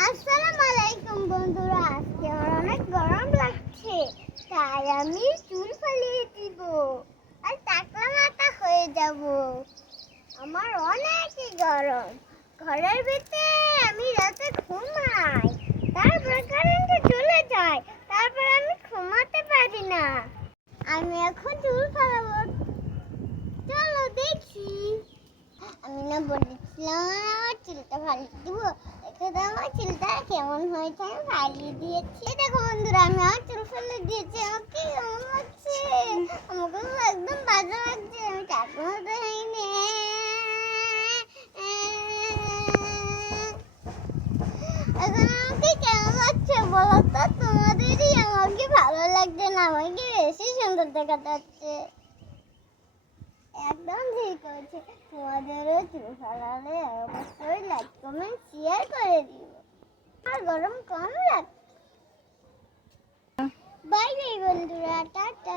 আসসালামু আলাইকুম বন্ধুরা, আজকে আমার অনেক গরম লাগছে, তাই আমি চুল ফালিয়ে দিব আর টাকলা মাথা হয়ে যাব। আমার অনেকই গরম, ঘরের ভিতরে আমি রাতে ঘুমাই, তারপর কারেন্টে চলে যায় তারপর আমি ঘুমাতে পারি না। আমি এখন চুল ফালাবো। চলো দেখি। আমি না বলেছিলাম চুলটা ফালিয়ে দিব। তো আমার চুলটা, কেমন হয়েছে আমি ফালিয়ে দিয়েছি। দেখো বন্ধুরা, আমি আমার চুল ফেলে দিয়েছি আমাকে কেমন লাগছে আমাকে একদম বাজে লাগছে, আমি এখন আমাকে কেমন লাগছে বলো তো? তোমাদেরই আমাকে ভালো লাগছে না? আমাকে বেশি সুন্দর দেখা যাচ্ছে একদম ঠিক আছে তোমাদেরও চুল ফালালে অবশ্যই লাইক কমেন্ট শেয়ার করে দিও। আর গরম কম লাগছে বাই বাই বন্ধুরা, টাটা।